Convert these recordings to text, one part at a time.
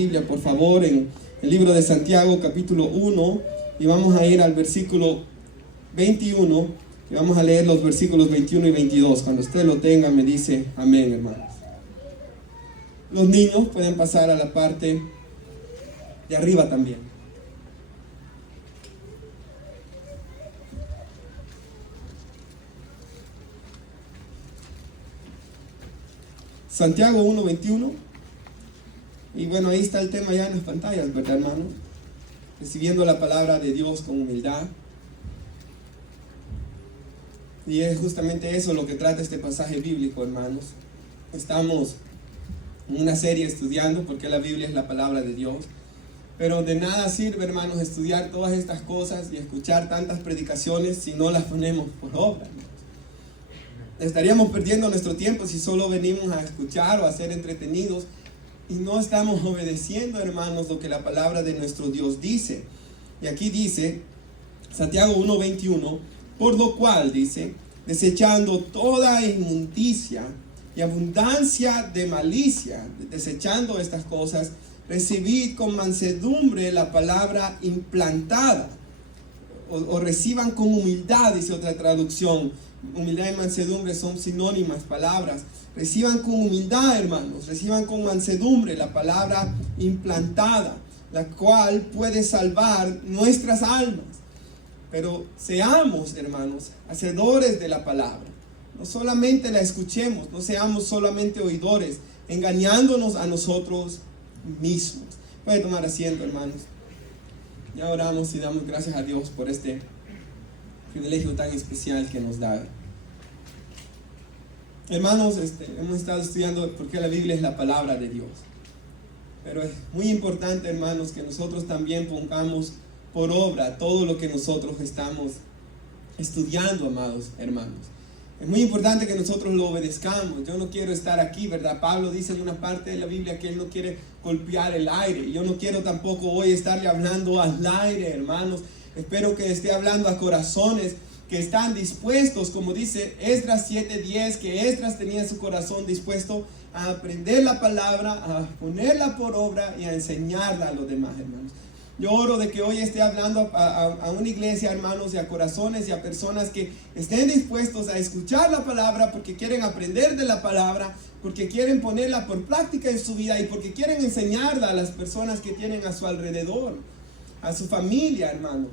Biblia, por favor, en el libro de Santiago, capítulo 1, y vamos a ir al versículo 21, y vamos a leer los versículos 21 y 22. Cuando usted lo tenga, me dice amén, hermanos. Los niños pueden pasar a la parte de arriba también. Santiago 1:21. Y bueno, ahí está el tema ya en las pantallas, ¿verdad, hermano? Recibiendo la palabra de Dios con humildad. Y es justamente eso lo que trata este pasaje bíblico, hermanos. Estamos en una serie estudiando porque la Biblia es la palabra de Dios. Pero de nada sirve, hermanos, estudiar todas estas cosas y escuchar tantas predicaciones si no las ponemos por obra, hermanos. Estaríamos perdiendo nuestro tiempo si solo venimos a escuchar o a ser entretenidos y no estamos obedeciendo, hermanos, lo que la palabra de nuestro Dios dice. Y aquí dice, Santiago 1:21, por lo cual, dice, desechando toda inmundicia y abundancia de malicia, desechando estas cosas, recibid con mansedumbre la palabra implantada, o reciban con humildad, dice otra traducción. Humildad y mansedumbre son sinónimas palabras. Reciban con humildad, hermanos, reciban con mansedumbre la palabra implantada, la cual puede salvar nuestras almas. Pero seamos, hermanos, hacedores de la palabra. No solamente la escuchemos, no seamos solamente oidores, engañándonos a nosotros mismos. Puede tomar asiento, hermanos. Ya oramos y damos gracias a Dios por este privilegio tan especial que nos da. Hermanos, hemos estado estudiando por qué la Biblia es la palabra de Dios. Pero es muy importante, hermanos, que nosotros también pongamos por obra todo lo que nosotros estamos estudiando, amados hermanos. Es muy importante que nosotros lo obedezcamos. Yo no quiero estar aquí, ¿verdad? Pablo dice en una parte de la Biblia que él no quiere golpear el aire. Yo no quiero tampoco hoy estarle hablando al aire, hermanos. Espero que esté hablando a corazones que están dispuestos, como dice Esdras 7:10, que Esdras tenía su corazón dispuesto a aprender la palabra, a ponerla por obra y a enseñarla a los demás, hermanos. Yo oro de que hoy esté hablando a una iglesia, hermanos, y a corazones y a personas que estén dispuestos a escuchar la palabra porque quieren aprender de la palabra, porque quieren ponerla por práctica en su vida y porque quieren enseñarla a las personas que tienen a su alrededor, a su familia, hermanos,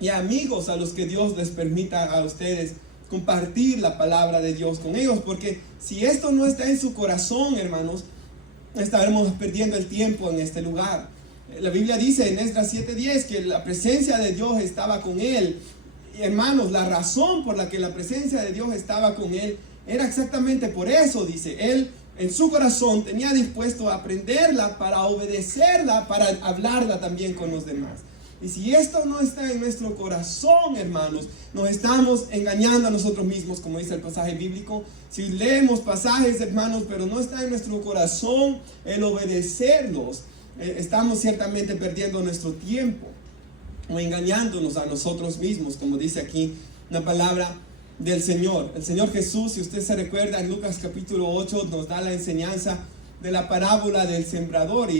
y amigos a los que Dios les permita a ustedes compartir la palabra de Dios con ellos. Porque si esto no está en su corazón, hermanos, estaremos perdiendo el tiempo en este lugar. La Biblia dice en Esdras 7:10 que la presencia de Dios estaba con él. Y hermanos, la razón por la que la presencia de Dios estaba con él era exactamente por eso, dice. Él en su corazón tenía dispuesto a aprenderla para obedecerla, para hablarla también con los demás. Y si esto no está en nuestro corazón, hermanos, nos estamos engañando a nosotros mismos, como dice el pasaje bíblico. Si leemos pasajes, hermanos, pero no está en nuestro corazón el obedecerlos, estamos ciertamente perdiendo nuestro tiempo o engañándonos a nosotros mismos, como dice aquí la palabra del Señor. El Señor Jesús, si usted se recuerda, en Lucas capítulo 8 nos da la enseñanza de la parábola del sembrador.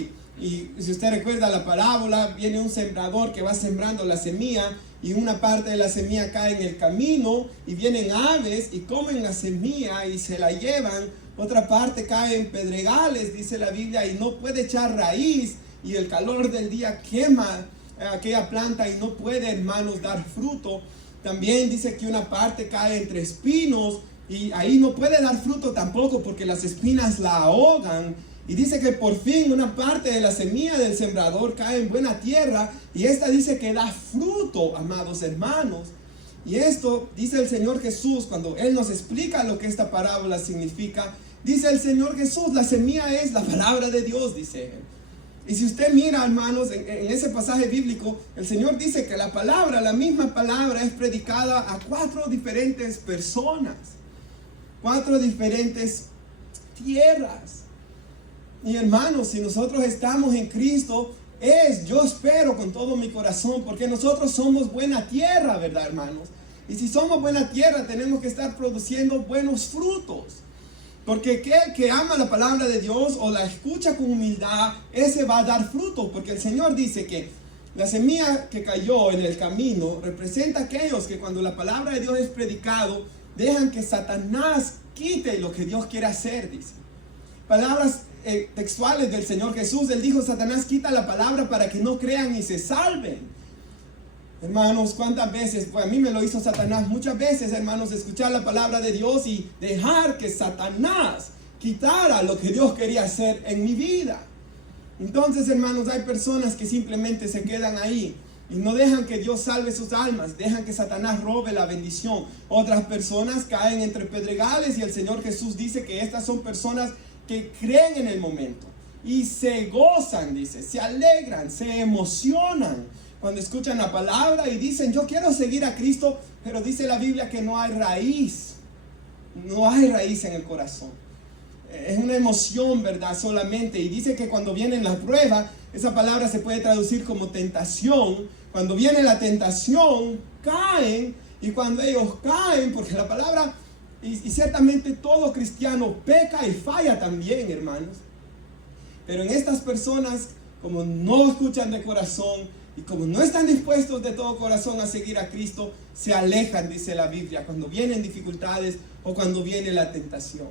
Y si usted recuerda la parábola, viene un sembrador que va sembrando la semilla y una parte de la semilla cae en el camino y vienen aves y comen la semilla y se la llevan. Otra parte cae en pedregales, dice la Biblia, y no puede echar raíz y el calor del día quema aquella planta y no puede, hermanos, dar fruto. También dice que una parte cae entre espinos y ahí no puede dar fruto tampoco porque las espinas la ahogan. Y dice que por fin una parte de la semilla del sembrador cae en buena tierra y esta dice que da fruto, amados hermanos. Y esto dice el Señor Jesús cuando Él nos explica lo que esta parábola significa. Dice el Señor Jesús, la semilla es la palabra de Dios, dice Él. Y si usted mira, hermanos, en ese pasaje bíblico, el Señor dice que la palabra, la misma palabra es predicada a 4 diferentes personas, 4 diferentes tierras. Y hermanos, si nosotros estamos en Cristo, yo espero con todo mi corazón, porque nosotros somos buena tierra, ¿verdad, hermanos? Y si somos buena tierra, tenemos que estar produciendo buenos frutos. Porque aquel que ama la palabra de Dios o la escucha con humildad, ese va a dar fruto. Porque el Señor dice que la semilla que cayó en el camino representa a aquellos que cuando la palabra de Dios es predicado, dejan que Satanás quite lo que Dios quiere hacer, dice. Palabras textuales del Señor Jesús. Él dijo: Satanás quita la palabra para que no crean y se salven. Hermanos, ¿cuántas veces? Pues a mí me lo hizo Satanás muchas veces, hermanos, escuchar la palabra de Dios y dejar que Satanás quitara lo que Dios quería hacer en mi vida. Entonces, hermanos, hay personas que simplemente se quedan ahí y no dejan que Dios salve sus almas, dejan que Satanás robe la bendición. Otras personas caen entre pedregales y el Señor Jesús dice que estas son personas que creen en el momento y se gozan, dice, se alegran, se emocionan cuando escuchan la palabra y dicen: yo quiero seguir a Cristo, pero dice la Biblia que no hay raíz en el corazón. Es una emoción, ¿verdad? Solamente. Y dice que cuando viene la prueba, esa palabra se puede traducir como tentación. Cuando viene la tentación, caen, y cuando ellos caen, porque la palabra, y ciertamente todo cristiano peca y falla también, hermanos. Pero en estas personas, como no escuchan de corazón, y como no están dispuestos de todo corazón a seguir a Cristo, se alejan, dice la Biblia, cuando vienen dificultades o cuando viene la tentación.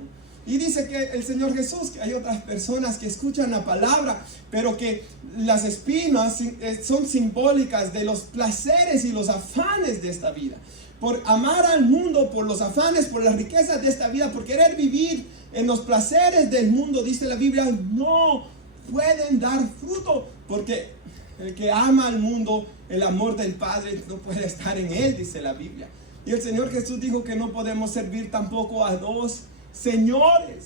Y dice que el Señor Jesús, que hay otras personas que escuchan la palabra, pero que las espinas son simbólicas de los placeres y los afanes de esta vida. Por amar al mundo, por los afanes, por las riquezas de esta vida, por querer vivir en los placeres del mundo, dice la Biblia, no pueden dar fruto, porque el que ama al mundo, el amor del Padre no puede estar en él, dice la Biblia. Y el Señor Jesús dijo que no podemos servir tampoco a dos señores.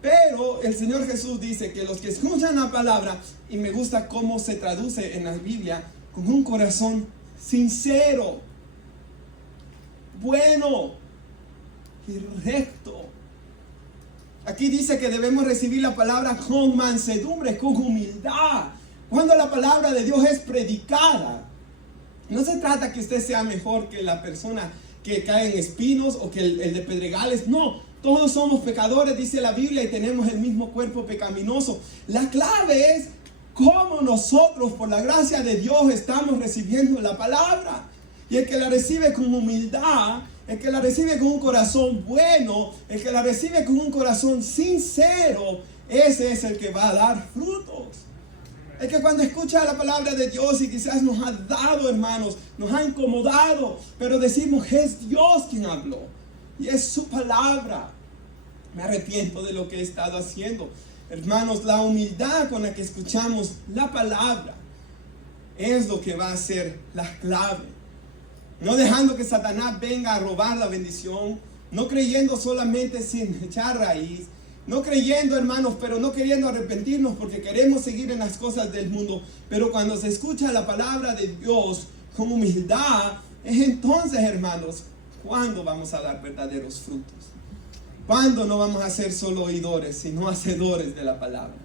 Pero el Señor Jesús dice que los que escuchan la palabra, y me gusta cómo se traduce en la Biblia, con un corazón sincero, bueno y recto. Aquí dice que debemos recibir la palabra con mansedumbre, con humildad. Cuando la palabra de Dios es predicada, no se trata que usted sea mejor que la persona que cae en espinos o que el de pedregales. No, todos somos pecadores, dice la Biblia, y tenemos el mismo cuerpo pecaminoso. La clave es cómo nosotros, por la gracia de Dios, estamos recibiendo la palabra. Y el que la recibe con humildad, el que la recibe con un corazón bueno, el que la recibe con un corazón sincero, ese es el que va a dar frutos. Es que cuando escucha la palabra de Dios y quizás nos ha dado, hermanos, nos ha incomodado, pero decimos que es Dios quien habló y es su palabra. Me arrepiento de lo que he estado haciendo. Hermanos, la humildad con la que escuchamos la palabra es lo que va a ser la clave. No dejando que Satanás venga a robar la bendición, no creyendo solamente sin echar raíz, no creyendo, hermanos, pero no queriendo arrepentirnos porque queremos seguir en las cosas del mundo. Pero cuando se escucha la palabra de Dios con humildad, es entonces, hermanos, cuando vamos a dar verdaderos frutos. Cuando no vamos a ser solo oidores, sino hacedores de la palabra.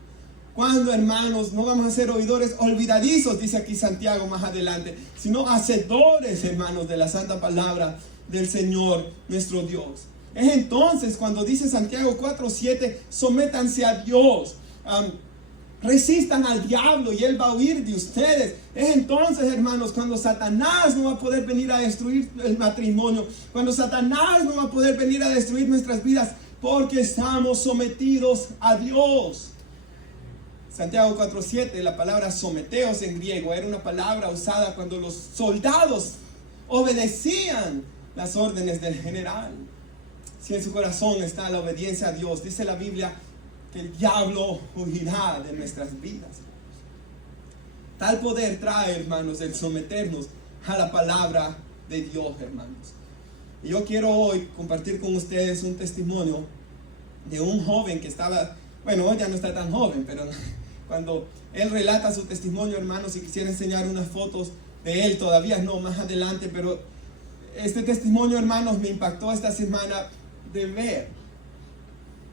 Cuando, hermanos, no vamos a ser oidores olvidadizos, dice aquí Santiago más adelante, sino hacedores, hermanos, de la santa palabra del Señor nuestro Dios. Es entonces cuando dice Santiago 4:7, sométanse a Dios, resistan al diablo y él va a huir de ustedes. Es entonces, hermanos, cuando Satanás no va a poder venir a destruir el matrimonio, cuando Satanás no va a poder venir a destruir nuestras vidas, porque estamos sometidos a Dios. Santiago 4:7, la palabra someteos en griego era una palabra usada cuando los soldados obedecían las órdenes del general. Si en su corazón está la obediencia a Dios, dice la Biblia que el diablo huirá de nuestras vidas. Tal poder trae, hermanos, el someternos a la palabra de Dios, hermanos. Y yo quiero hoy compartir con ustedes un testimonio de un joven que estaba, bueno, hoy ya no está tan joven, pero cuando él relata su testimonio, hermanos, y quisiera enseñar unas fotos de él, todavía no, más adelante, pero este testimonio, hermanos, me impactó esta semana de ver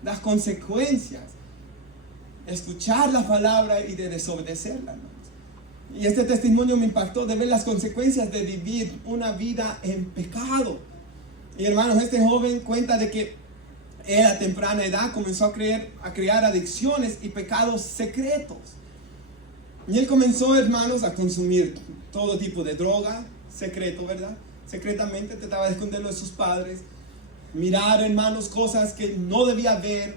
las consecuencias, escuchar la palabra y de desobedecerla, hermanos. Y este testimonio me impactó de ver las consecuencias de vivir una vida en pecado. Y hermanos, este joven cuenta de que él a temprana edad comenzó a crear adicciones y pecados secretos. Y él comenzó, hermanos, a consumir todo tipo de droga, secreto, ¿verdad? Secretamente trataba de esconderlo de sus padres. Mirar, hermanos, cosas que no debía ver,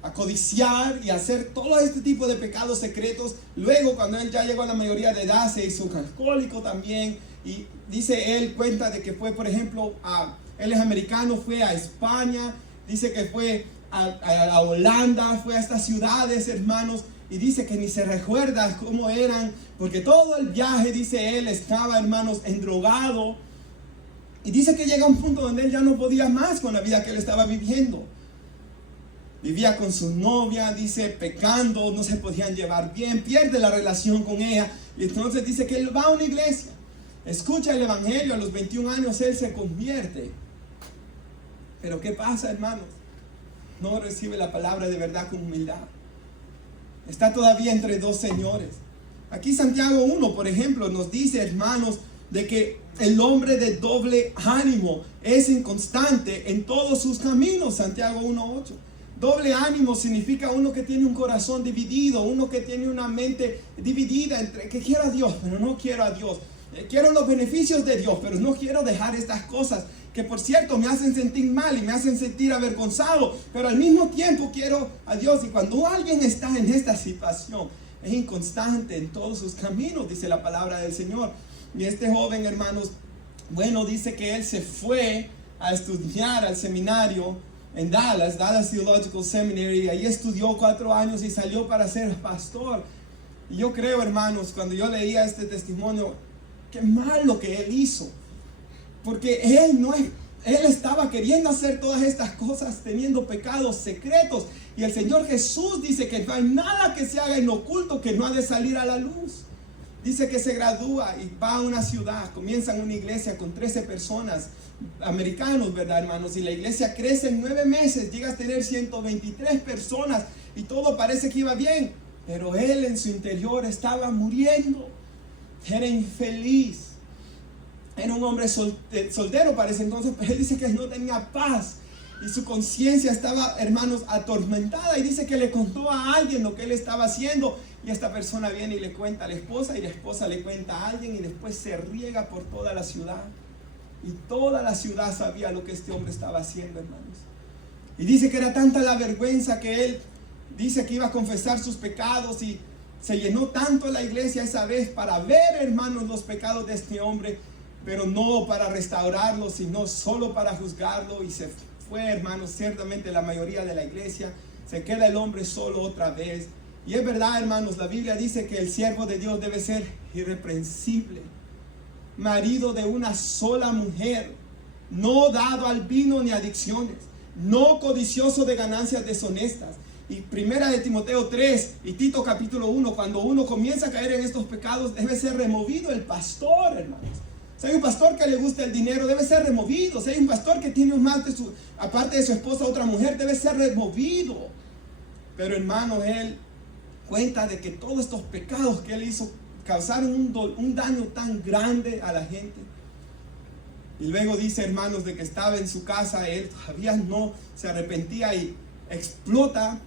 a codiciar y hacer todo este tipo de pecados secretos. Luego, cuando él ya llegó a la mayoría de edad, se hizo alcohólico también. Y dice él, cuenta de que fue, por ejemplo, él es americano, fue a España, dice que fue a Holanda, fue a estas ciudades, hermanos, y dice que ni se recuerda cómo eran, porque todo el viaje, dice él, estaba, hermanos, endrogado. Y dice que llega a un punto donde él ya no podía más con la vida que él estaba viviendo. Vivía con su novia, dice, pecando, no se podían llevar bien, pierde la relación con ella. Y entonces dice que él va a una iglesia, escucha el evangelio, a los 21 años él se convierte. Pero ¿qué pasa, hermanos? No recibe la palabra de verdad con humildad. Está todavía entre dos señores. Aquí Santiago 1, por ejemplo, nos dice, hermanos, de que el hombre de doble ánimo es inconstante en todos sus caminos. Santiago 1:8. Doble ánimo significa uno que tiene un corazón dividido, uno que tiene una mente dividida entre que quiero a Dios, pero no quiero a Dios. Quiero los beneficios de Dios, pero no quiero dejar estas cosas que, por cierto, me hacen sentir mal y me hacen sentir avergonzado, pero al mismo tiempo quiero a Dios. Y cuando alguien está en esta situación, es inconstante en todos sus caminos, dice la palabra del Señor. Y este joven, hermanos, bueno, dice que él se fue a estudiar al seminario en Dallas Theological Seminary, y ahí estudió 4 años y salió para ser pastor. Y yo creo, hermanos, cuando yo leía este testimonio, qué mal lo que él hizo, porque él estaba queriendo hacer todas estas cosas teniendo pecados secretos, y el Señor Jesús dice que no hay nada que se haga en oculto que no ha de salir a la luz. Dice que se gradúa y va a una ciudad, comienza en una iglesia con 13 personas, americanos, ¿verdad, hermanos? Y la iglesia crece en 9 meses, llega a tener 123 personas y todo parece que iba bien, pero él en su interior estaba muriendo, era infeliz, era un hombre soltero para ese entonces, pero él dice que no tenía paz y su conciencia estaba, hermanos, atormentada, y dice que le contó a alguien lo que él estaba haciendo, y esta persona viene y le cuenta a la esposa, y la esposa le cuenta a alguien, y después se riega por toda la ciudad, y toda la ciudad sabía lo que este hombre estaba haciendo, hermanos. Y dice que era tanta la vergüenza que él dice que iba a confesar sus pecados, y se llenó tanto la iglesia esa vez para ver, hermanos, los pecados de este hombre, pero no para restaurarlo, sino solo para juzgarlo. Y se fue, hermanos, ciertamente la mayoría de la iglesia, se queda el hombre solo otra vez. Y es verdad, hermanos, la Biblia dice que el siervo de Dios debe ser irreprensible, marido de una sola mujer, no dado al vino ni adicciones, no codicioso de ganancias deshonestas. Y primera de Timoteo 3 y Tito capítulo 1, cuando uno comienza a caer en estos pecados, debe ser removido el pastor, hermanos. Si hay un pastor que le gusta el dinero, debe ser removido. Si hay un pastor que tiene más aparte de su esposa, otra mujer, debe ser removido. Pero, hermanos, él cuenta de que todos estos pecados que él hizo causaron un daño tan grande a la gente. Y luego dice, hermanos, de que estaba en su casa, él todavía no se arrepentía y explota.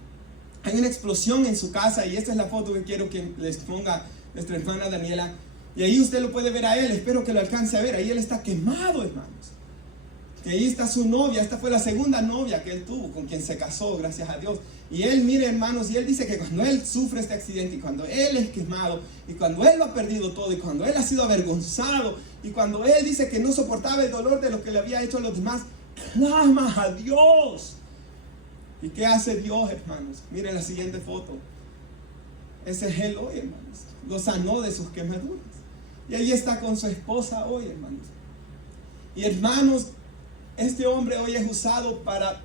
Hay una explosión en su casa, y esta es la foto que quiero que les ponga nuestra hermana Daniela. Y ahí usted lo puede ver a él, espero que lo alcance a ver. Ahí él está quemado, hermanos. Y ahí está su novia, esta fue la segunda novia que él tuvo, con quien se casó, gracias a Dios. Y él, mire, hermanos, y él dice que cuando él sufre este accidente, y cuando él es quemado, y cuando él lo ha perdido todo, y cuando él ha sido avergonzado, y cuando él dice que no soportaba el dolor de lo que le había hecho a los demás, clama a Dios. ¿Y qué hace Dios, hermanos? Miren la siguiente foto. Ese es él hoy, hermanos. Lo sanó de sus quemaduras. Y ahí está con su esposa hoy, hermanos. Y hermanos, este hombre hoy es usado para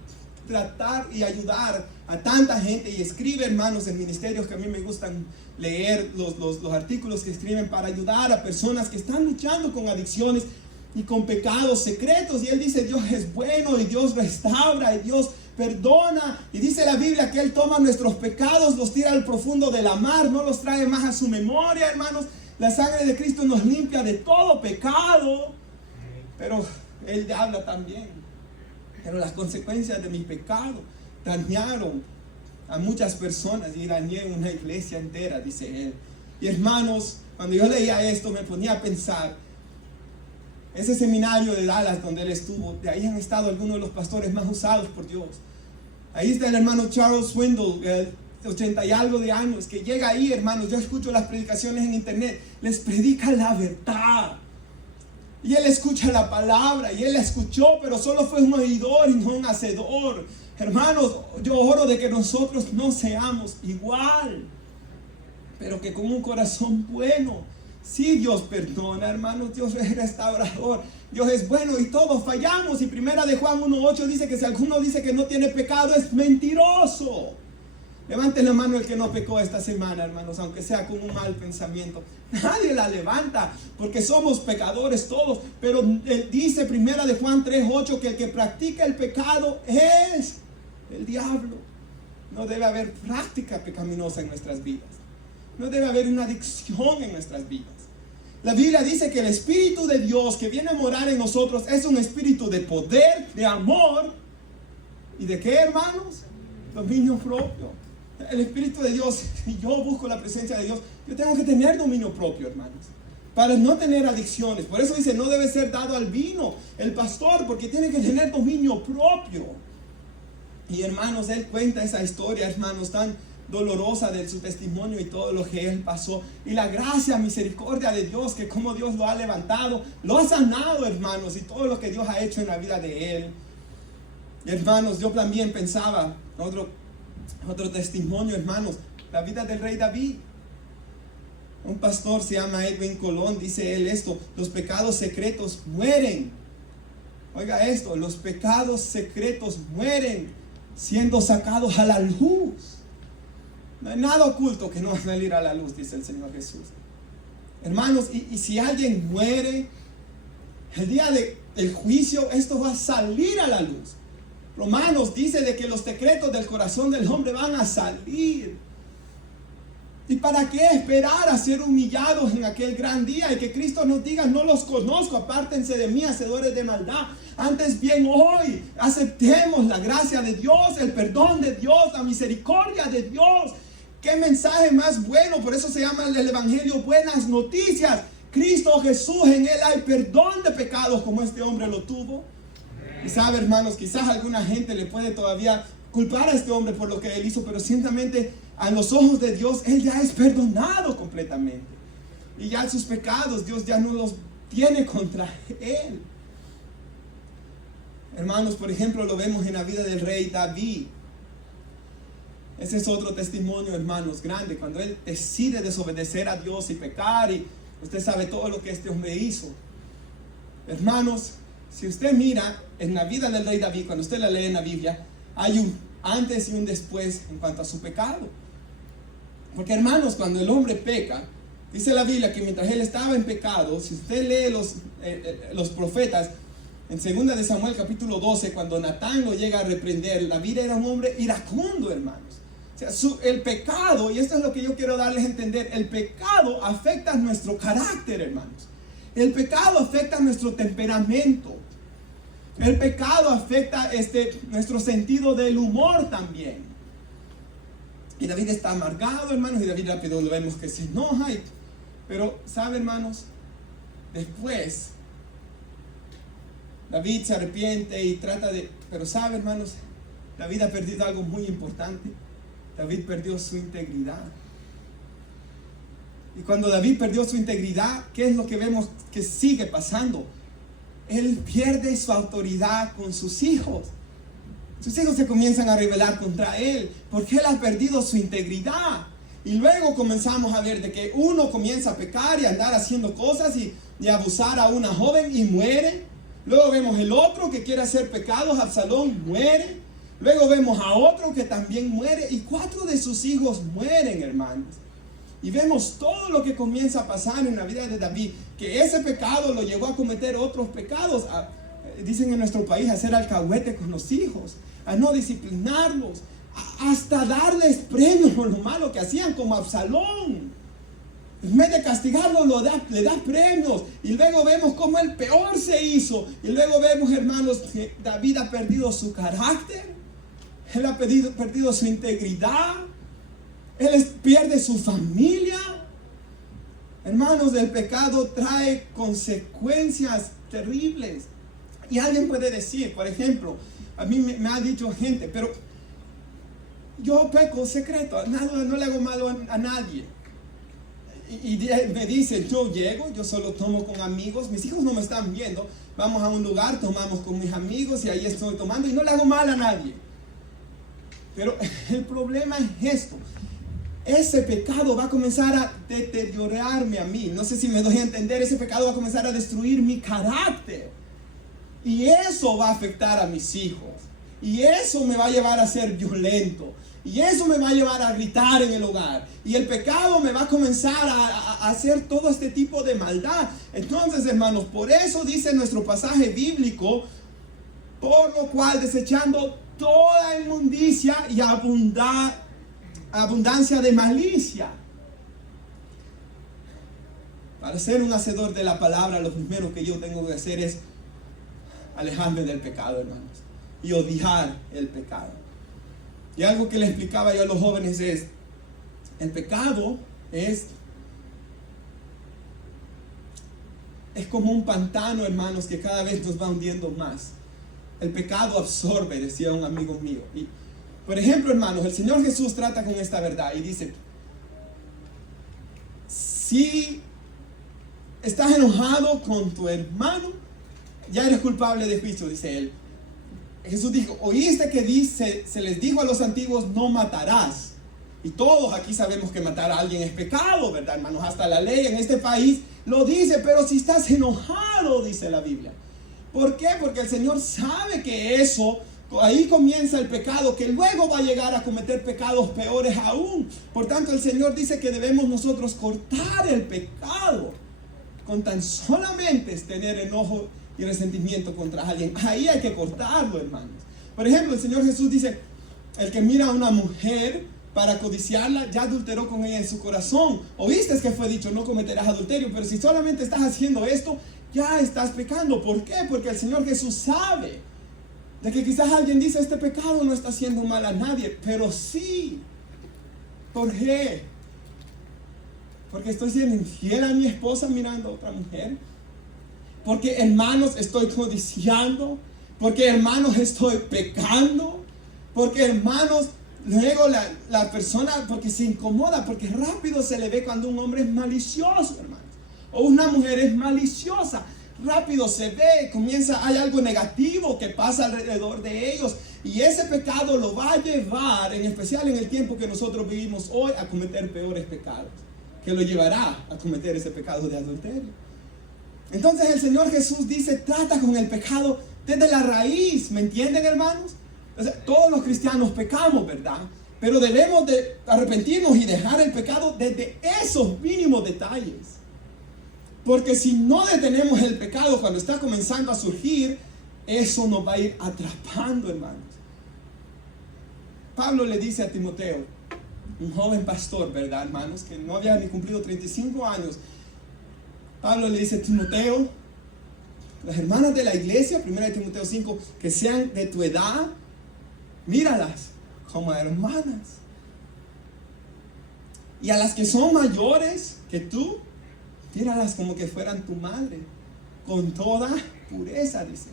tratar y ayudar a tanta gente, y escribe, hermanos, en ministerios que a mí me gustan leer los artículos que escriben para ayudar a personas que están luchando con adicciones y con pecados secretos. Y él dice, Dios es bueno, y Dios restaura, y Dios perdona. Y dice la Biblia que Él toma nuestros pecados, los tira al profundo de la mar, no los trae más a su memoria, hermanos. La sangre de Cristo nos limpia de todo pecado. Pero Él habla también, pero las consecuencias de mi pecado. dañaron a muchas personas y dañé una iglesia entera, dice él. Y hermanos, cuando yo leía esto me ponía a pensar, ese seminario de Dallas donde él estuvo, de ahí han estado algunos de los pastores más usados por Dios. Ahí está el hermano Charles Swindoll, de 80 y algo de años, que llega ahí, hermanos. Yo escucho las predicaciones en internet, les predica la verdad. Y él escucha la palabra, y él la escuchó, pero solo fue un oidor y no un hacedor. Hermanos, yo oro de que nosotros no seamos igual, pero que con un corazón bueno. Sí, Dios perdona, hermanos, Dios es restaurador, Dios es bueno y todos fallamos. Y primera de Juan 1:8 dice que si alguno dice que no tiene pecado es mentiroso. Levante la mano el que no pecó esta semana, hermanos, aunque sea con un mal pensamiento. Nadie la levanta porque somos pecadores todos, pero dice primera de Juan 3:8 que el que practica el pecado es el diablo. No debe haber práctica pecaminosa en nuestras vidas. No debe haber una adicción en nuestras vidas. La Biblia dice que el Espíritu de Dios que viene a morar en nosotros es un espíritu de poder, de amor y de ¿qué, hermanos? Dominio propio. El Espíritu de Dios, si yo busco la presencia de Dios, yo tengo que tener dominio propio, hermanos, para no tener adicciones. Por eso dice, no debe ser dado al vino el pastor, porque tiene que tener dominio propio. Y hermanos, él cuenta esa historia, hermanos, tan dolorosa de su testimonio y todo lo que él pasó, y la gracia, misericordia de Dios, que como Dios lo ha levantado, lo ha sanado, hermanos, y todo lo que Dios ha hecho en la vida de él. Y hermanos, yo también pensaba otro testimonio, hermanos, la vida del rey David. Un pastor se llama Edwin Colón, dice él esto: los pecados secretos mueren. Oiga esto, los pecados secretos mueren siendo sacados a la luz. No hay nada oculto que no va a salir a la luz, dice el Señor Jesús. Hermanos, y si alguien muere, el día del juicio, esto va a salir a la luz. Romanos dice de que los secretos del corazón del hombre van a salir. ¿Y para qué esperar a ser humillados en aquel gran día y que Cristo nos diga, no los conozco, apártense de mí, hacedores de maldad? Antes bien, hoy aceptemos la gracia de Dios, el perdón de Dios, la misericordia de Dios. Qué mensaje más bueno. Por eso se llama el Evangelio buenas noticias. Cristo Jesús, en él hay perdón de pecados como este hombre lo tuvo. Y sabe, hermanos, quizás alguna gente le puede todavía culpar a este hombre por lo que él hizo, pero ciertamente a los ojos de Dios él ya es perdonado completamente, y ya sus pecados Dios ya no los tiene contra él. Hermanos, por ejemplo, lo vemos en la vida del rey David. Ese es otro testimonio, hermanos, grande, cuando él decide desobedecer a Dios y pecar, y usted sabe todo lo que este hombre hizo. Hermanos, si usted mira en la vida del rey David, cuando usted la lee en la Biblia, hay un antes y un después en cuanto a su pecado. Porque, hermanos, cuando el hombre peca, dice la Biblia que mientras él estaba en pecado, si usted lee los profetas, en 2 de Samuel capítulo 12, cuando Natán lo llega a reprender, David era un hombre iracundo, hermanos. O sea, el pecado, y esto es lo que yo quiero darles a entender, el pecado afecta nuestro carácter, hermanos. El pecado afecta nuestro temperamento. El pecado afecta nuestro sentido del humor también. Y David está amargado, hermanos, y David rápido lo vemos que se enoja. Pero, ¿sabe, hermanos? Después, David se arrepiente y trata de... Pero, ¿sabe, hermanos? David ha perdido algo muy importante. David perdió su integridad. Y cuando David perdió su integridad, ¿qué es lo que vemos que sigue pasando? Él pierde su autoridad con sus hijos. Sus hijos se comienzan a rebelar contra él porque él ha perdido su integridad. Y luego comenzamos a ver de que uno comienza a pecar y a andar haciendo cosas y abusar a una joven y muere. Luego vemos el otro que quiere hacer pecados, Absalón, muere. Luego vemos a otro que también muere, y 4 de sus hijos mueren, hermanos. Y vemos todo lo que comienza a pasar en la vida de David, que ese pecado lo llevó a cometer otros pecados, dicen en nuestro país, a hacer alcahuete con los hijos, a no disciplinarlos, hasta darles premios por lo malo que hacían, como Absalón. En vez de castigarlo, le da premios. Y luego vemos cómo el peor se hizo. Y luego vemos, hermanos, que David ha perdido su carácter. Él ha perdido su integridad. Él pierde su familia. Hermanos, el pecado trae consecuencias terribles. Y alguien puede decir, por ejemplo, a mí me ha dicho gente, pero yo peco secreto, no le hago malo a nadie. Y me dicen, yo llego, yo solo tomo con amigos, mis hijos no me están viendo, vamos a un lugar, tomamos con mis amigos y ahí estoy tomando y no le hago mal a nadie. Pero el problema es esto. Ese pecado va a comenzar a deteriorarme a mí. No sé si me doy a entender. Ese pecado va a comenzar a destruir mi carácter. Y eso va a afectar a mis hijos. Y eso me va a llevar a ser violento. Y eso me va a llevar a gritar en el hogar. Y el pecado me va a comenzar a hacer todo este tipo de maldad. Entonces, hermanos, por eso dice nuestro pasaje bíblico, por lo cual desechando toda inmundicia y abundancia de malicia. Para ser un hacedor de la palabra, lo primero que yo tengo que hacer es alejarme del pecado, hermanos, y odiar el pecado. Y algo que le explicaba yo a los jóvenes es, el pecado es como un pantano, hermanos, que cada vez nos va hundiendo más. El pecado absorbe, decía un amigo mío. Y, por ejemplo, hermanos, el Señor Jesús trata con esta verdad y dice, si estás enojado con tu hermano, ya eres culpable de juicio, dice él. Jesús dijo, oíste que se les dijo a los antiguos, no matarás. Y todos aquí sabemos que matar a alguien es pecado, ¿verdad, hermanos? Hasta la ley en este país lo dice, pero si estás enojado, dice la Biblia. ¿Por qué? Porque el Señor sabe que eso, ahí comienza el pecado, que luego va a llegar a cometer pecados peores aún. Por tanto, el Señor dice que debemos nosotros cortar el pecado con tan solamente tener enojo y resentimiento contra alguien. Ahí hay que cortarlo, hermanos. Por ejemplo, el Señor Jesús dice, el que mira a una mujer para codiciarla, ya adulteró con ella en su corazón. Oíste que fue dicho, no cometerás adulterio, pero si solamente estás haciendo esto, ya estás pecando. ¿Por qué? Porque el Señor Jesús sabe de que quizás alguien dice, este pecado no está haciendo mal a nadie, pero sí. ¿Por qué? Porque estoy siendo infiel a mi esposa mirando a otra mujer. Porque, hermanos, estoy codiciando. Porque, hermanos, estoy pecando. Porque, hermanos, luego la persona, porque se incomoda, porque rápido se le ve cuando un hombre es malicioso, hermanos. O una mujer es maliciosa. Rápido se ve, hay algo negativo que pasa alrededor de ellos. Y ese pecado lo va a llevar, en especial en el tiempo que nosotros vivimos hoy, a cometer peores pecados. Que lo llevará a cometer ese pecado de adulterio. Entonces el Señor Jesús dice, trata con el pecado desde la raíz. ¿Me entienden, hermanos? O sea, todos los cristianos pecamos, ¿verdad? Pero debemos de arrepentirnos y dejar el pecado desde esos mínimos detalles. Porque si no detenemos el pecado cuando está comenzando a surgir, eso nos va a ir atrapando, hermanos. Pablo le dice a Timoteo, un joven pastor, ¿verdad, hermanos? Que no había ni cumplido 35 años. Pablo le dice, Timoteo, las hermanas de la iglesia, 1 Timoteo 5, que sean de tu edad, míralas como hermanas. Y a las que son mayores que tú, míralas como que fueran tu madre, con toda pureza, dice.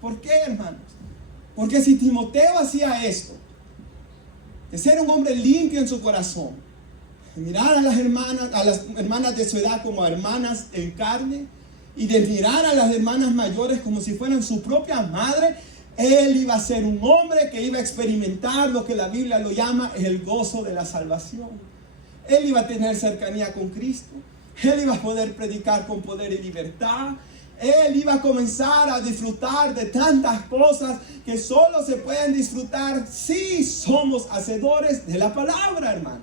¿Por qué, hermanos? Porque si Timoteo hacía esto, de ser un hombre limpio en su corazón, de mirar a las hermanas de su edad como hermanas en carne, y de mirar a las hermanas mayores como si fueran su propia madre, él iba a ser un hombre que iba a experimentar lo que la Biblia lo llama el gozo de la salvación. Él iba a tener cercanía con Cristo. Él iba a poder predicar con poder y libertad. Él iba a comenzar a disfrutar de tantas cosas que solo se pueden disfrutar si somos hacedores de la palabra, hermanos.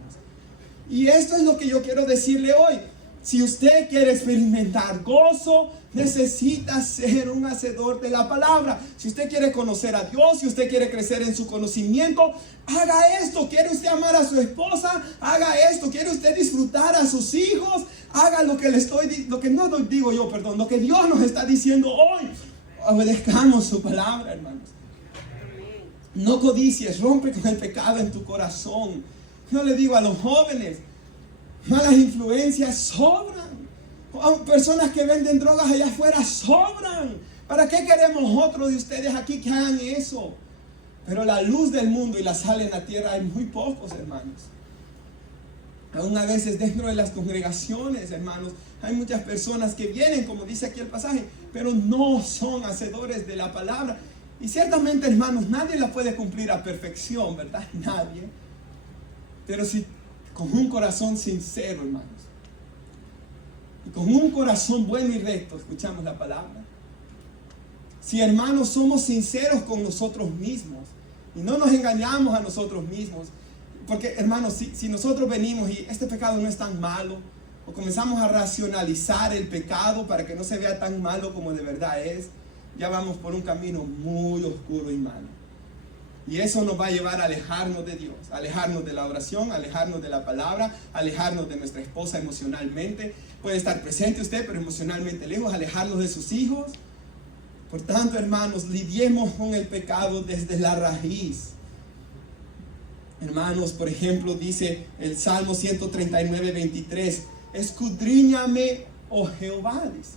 Y esto es lo que yo quiero decirle hoy. Si usted quiere experimentar gozo, necesita ser un hacedor de la palabra. Si usted quiere conocer a Dios, si usted quiere crecer en su conocimiento, haga esto. ¿Quiere usted amar a su esposa? Haga esto. ¿Quiere usted disfrutar a sus hijos? Haga lo que Dios nos está diciendo hoy. Obedezcamos su palabra, hermanos. No codicies, rompe con el pecado en tu corazón. Yo le digo a los jóvenes, malas influencias sobran. Personas que venden drogas allá afuera sobran. ¿Para qué queremos otro de ustedes aquí que hagan eso? Pero la luz del mundo y la sal en la tierra hay muy pocos, hermanos. Aún a veces dentro de las congregaciones, hermanos, hay muchas personas que vienen, como dice aquí el pasaje, pero no son hacedores de la palabra. Y ciertamente, hermanos, nadie la puede cumplir a perfección, ¿verdad? Nadie. Pero si con un corazón sincero, hermanos, y con un corazón bueno y recto escuchamos la palabra. Si, hermanos, somos sinceros con nosotros mismos y no nos engañamos a nosotros mismos, porque, hermanos, si nosotros venimos y este pecado no es tan malo, o comenzamos a racionalizar el pecado para que no se vea tan malo como de verdad es, ya vamos por un camino muy oscuro y malo. Y eso nos va a llevar a alejarnos de Dios, a alejarnos de la oración, a alejarnos de la palabra, a alejarnos de nuestra esposa emocionalmente. Puede estar presente usted, pero emocionalmente lejos, alejarnos de sus hijos. Por tanto, hermanos, lidiemos con el pecado desde la raíz. Hermanos, por ejemplo, dice el Salmo 139, 23, escudriñame, oh Jehová, dice,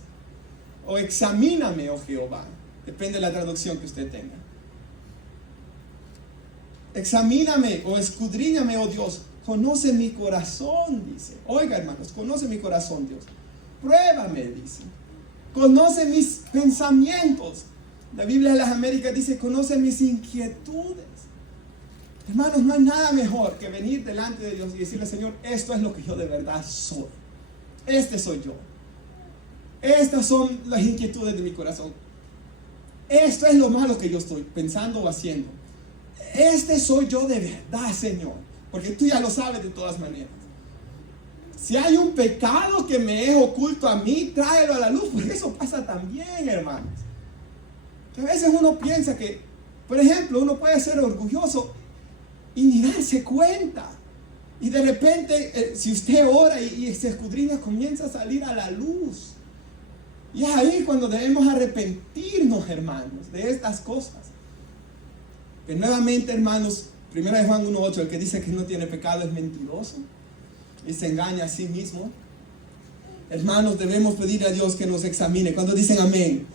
o examíname, oh Jehová, depende de la traducción que usted tenga. Examíname o escudriñame, oh Dios, conoce mi corazón, dice. Oiga, hermanos, conoce mi corazón, Dios. Pruébame, dice. Conoce mis pensamientos. La Biblia de las Américas dice, conoce mis inquietudes. Hermanos, no hay nada mejor que venir delante de Dios y decirle, Señor, esto es lo que yo de verdad soy. Este soy yo. Estas son las inquietudes de mi corazón. Esto es lo malo que yo estoy pensando o haciendo. Este soy yo de verdad, Señor. Porque tú ya lo sabes de todas maneras. Si hay un pecado que me es oculto a mí, tráelo a la luz. Porque eso pasa también, hermanos. Que a veces uno piensa que, por ejemplo, uno puede ser orgulloso y ni darse cuenta. Y de repente, si usted ora y se escudriña, comienza a salir a la luz. Y es ahí cuando debemos arrepentirnos, hermanos, de estas cosas. Que nuevamente, hermanos, 1 Juan 1:8, el que dice que no tiene pecado es mentiroso y se engaña a sí mismo. Hermanos, debemos pedir a Dios que nos examine. Cuando dicen amén,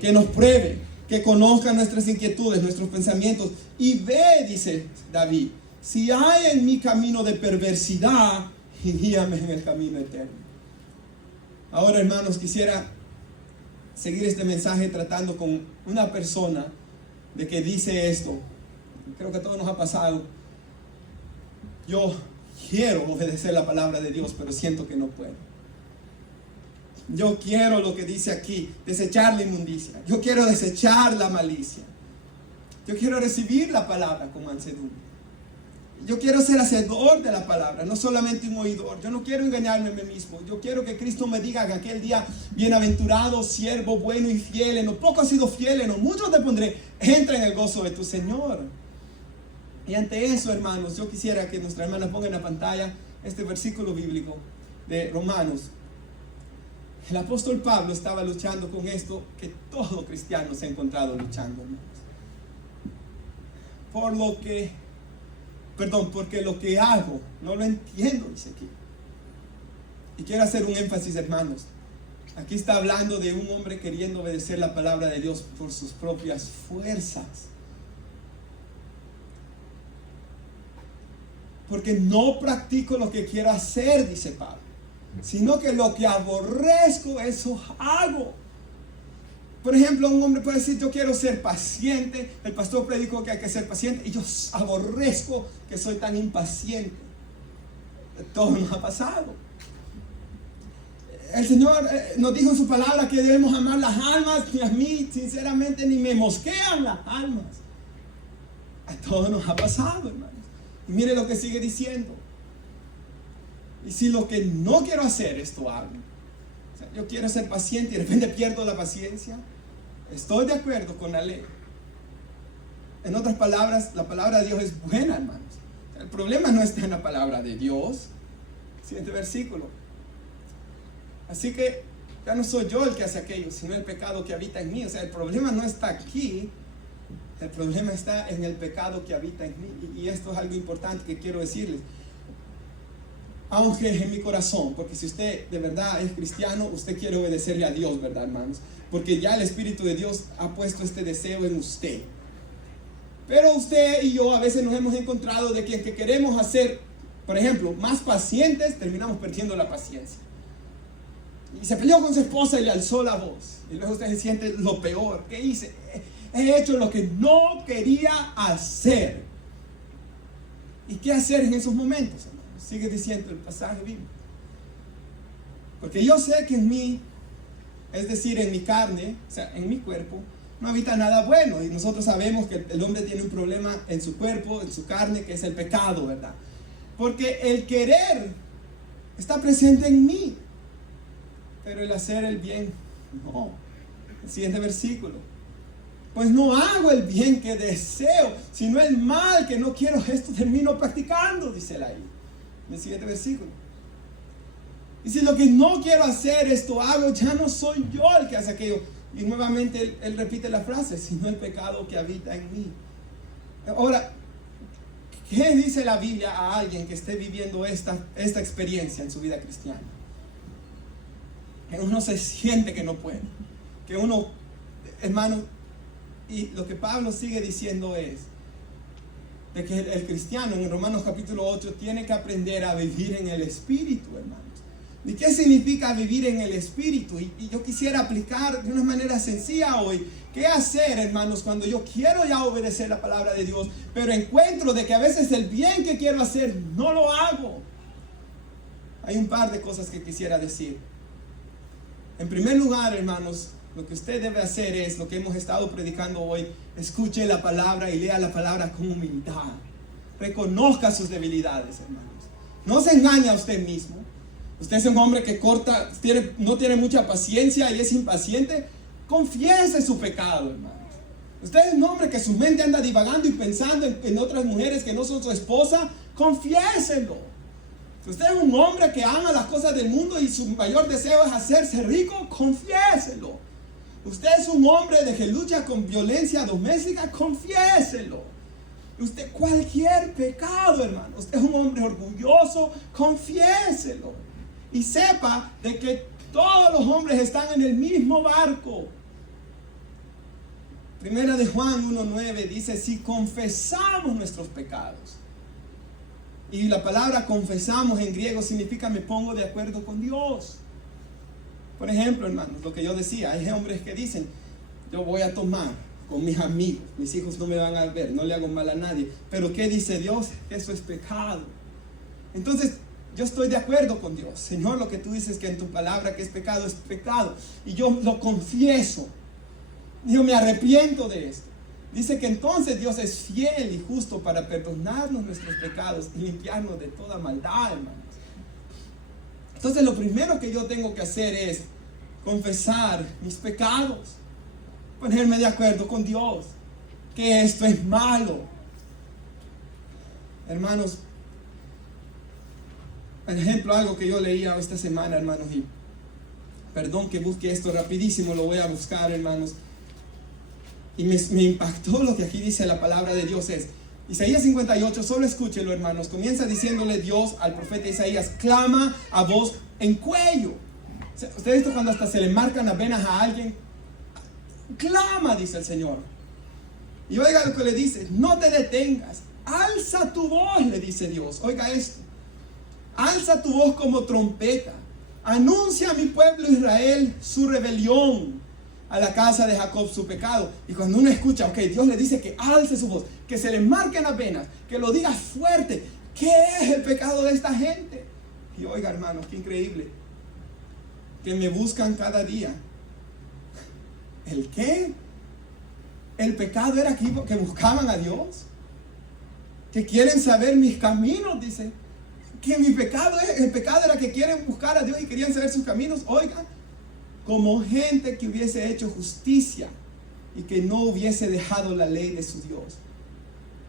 que nos pruebe, que conozca nuestras inquietudes, nuestros pensamientos, y ve, dice David, si hay en mi camino de perversidad, y guíame en el camino eterno. Ahora, hermanos, quisiera seguir este mensaje tratando con una persona de que dice esto. Creo que a todos nos ha pasado. Yo quiero obedecer la palabra de Dios, pero siento que no puedo. Yo quiero lo que dice aquí, desechar la inmundicia. Yo quiero desechar la malicia. Yo quiero recibir la palabra con mansedumbre. Yo quiero ser hacedor de la palabra, no solamente un oidor. Yo no quiero engañarme a mí mismo. Yo quiero que Cristo me diga que aquel día, bienaventurado, siervo, bueno y fiel, en lo poco has sido fiel, en lo mucho te pondré, entra en el gozo de tu Señor. Y ante eso, hermanos, yo quisiera que nuestra hermana ponga en la pantalla este versículo bíblico de Romanos. El apóstol Pablo estaba luchando con esto que todo cristiano se ha encontrado luchando, hermanos. Porque lo que hago no lo entiendo, dice aquí. Y quiero hacer un énfasis, hermanos. Aquí está hablando de un hombre queriendo obedecer la palabra de Dios por sus propias fuerzas. Porque no practico lo que quiero hacer, dice Pablo, sino que lo que aborrezco, eso hago. Por ejemplo, un hombre puede decir, yo quiero ser paciente. El pastor predicó que hay que ser paciente y yo aborrezco que soy tan impaciente. Todo nos ha pasado. El Señor nos dijo en su palabra que debemos amar las almas, y a mí sinceramente ni me mosquean las almas. A todos nos ha pasado, hermanos. Y mire lo que sigue diciendo. Y si lo que no quiero hacer, esto hago. O sea, yo quiero ser paciente y de repente pierdo la paciencia. Estoy de acuerdo con la ley. En otras palabras, la palabra de Dios es buena, hermanos. O sea, el problema no está en la palabra de Dios. Siguiente versículo. Así que ya no soy yo el que hace aquello, sino el pecado que habita en mí. O sea, el problema no está aquí, El problema está en el pecado que habita en mí. Y esto es algo importante que quiero decirles. Aunque en mi corazón, porque si usted de verdad es cristiano, usted quiere obedecerle a Dios, ¿verdad, hermanos? Porque ya el Espíritu de Dios ha puesto este deseo en usted. Pero usted y yo a veces nos hemos encontrado de que queremos hacer, por ejemplo, más pacientes, terminamos perdiendo la paciencia. Y se peleó con su esposa y le alzó la voz. Y luego usted se siente lo peor. ¿Qué hice? He hecho lo que no quería hacer. ¿Y qué hacer en esos momentos, hermano? Sigue diciendo el pasaje bíblico. Porque yo sé que en mí, es decir, en mi carne, o sea, en mi cuerpo, no habita nada bueno. Y nosotros sabemos que el hombre tiene un problema en su cuerpo, en su carne, que es el pecado, ¿verdad? Porque el querer está presente en mí, pero el hacer el bien, no. El siguiente versículo. Pues no hago el bien que deseo, sino el mal que no quiero, esto termino practicando, dice él ahí. En el siguiente versículo. Y si lo que no quiero hacer, esto hago, ya no soy yo el que hace aquello. Y nuevamente él repite la frase, sino el pecado que habita en mí. Ahora, ¿qué dice la Biblia a alguien que esté viviendo esta experiencia en su vida cristiana? Que uno se siente que no puede. Que uno, hermano, y lo que Pablo sigue diciendo es de que el cristiano en Romanos capítulo 8 tiene que aprender a vivir en el Espíritu, hermanos. ¿Y qué significa vivir en el Espíritu? Y yo quisiera aplicar de una manera sencilla hoy. ¿Qué hacer, hermanos, cuando yo quiero ya obedecer la palabra de Dios, pero encuentro de que a veces el bien que quiero hacer no lo hago? Hay un par de cosas que quisiera decir. En primer lugar, hermanos, lo que usted debe hacer es lo que hemos estado predicando hoy. Escuche la palabra y lea la palabra con humildad. Reconozca sus debilidades, hermanos. No se engañe a usted mismo. Usted es un hombre que no tiene mucha paciencia y es impaciente. Confiese su pecado, hermanos. Usted es un hombre que su mente anda divagando y pensando en otras mujeres que no son su esposa. Confiéselo. Si usted es un hombre que ama las cosas del mundo y su mayor deseo es hacerse rico, confiéselo. Usted es un hombre de que lucha con violencia doméstica, confiéselo. Usted cualquier pecado, hermano. Usted es un hombre orgulloso, confiéselo. Y sepa de que todos los hombres están en el mismo barco. Primera de Juan 1:9 dice, si confesamos nuestros pecados. Y la palabra confesamos en griego significa me pongo de acuerdo con Dios. Por ejemplo, hermanos, lo que yo decía, hay hombres que dicen, yo voy a tomar con mis amigos, mis hijos no me van a ver, no le hago mal a nadie. Pero ¿qué dice Dios? Eso es pecado. Entonces, yo estoy de acuerdo con Dios. Señor, lo que tú dices que en tu palabra que es pecado. Y yo lo confieso. Yo me arrepiento de esto. Dice que entonces Dios es fiel y justo para perdonarnos nuestros pecados y limpiarnos de toda maldad, hermanos. Entonces lo primero que yo tengo que hacer es confesar mis pecados. Ponerme de acuerdo con Dios. Que esto es malo. Hermanos, por ejemplo, algo que yo leía esta semana, hermanos, y perdón que busque esto rapidísimo, lo voy a buscar, hermanos. Y me impactó lo que aquí dice la palabra de Dios. Es Isaías 58, solo escúchelo, hermanos. Comienza diciéndole Dios al profeta Isaías, clama a voz en cuello. ¿Usted ha visto cuando hasta se le marcan las venas a alguien? Clama, dice el Señor. Y oiga lo que le dice, no te detengas, alza tu voz, le dice Dios. Oiga esto, alza tu voz como trompeta, anuncia a mi pueblo Israel su rebelión, a la casa de Jacob su pecado. Y cuando uno escucha, ok, Dios le dice que alce su voz, que se le marquen las venas, que lo diga fuerte. ¿Qué es el pecado de esta gente? Y oiga, hermanos, qué increíble, que me buscan cada día. ¿El qué? El pecado era que buscaban a Dios, que quieren saber mis caminos, dice. Que el pecado era que quieren buscar a Dios y querían saber sus caminos. Oiga, como gente que hubiese hecho justicia y que no hubiese dejado la ley de su Dios.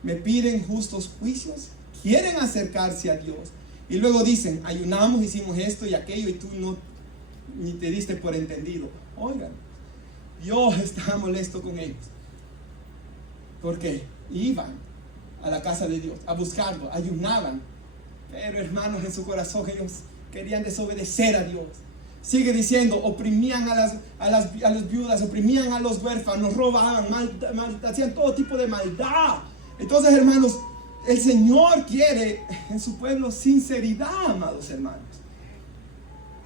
Me piden justos juicios, quieren acercarse a Dios. Y luego dicen, ayunamos, hicimos esto y aquello y tú no, ni te diste por entendido. Oigan, Dios está molesto con ellos. Porque iban a la casa de Dios a buscarlo, ayunaban. Pero hermanos, en su corazón ellos querían desobedecer a Dios. Sigue diciendo, oprimían a las viudas, oprimían a los huérfanos, robaban, hacían todo tipo de maldad. Entonces, hermanos, el Señor quiere en su pueblo sinceridad, amados hermanos.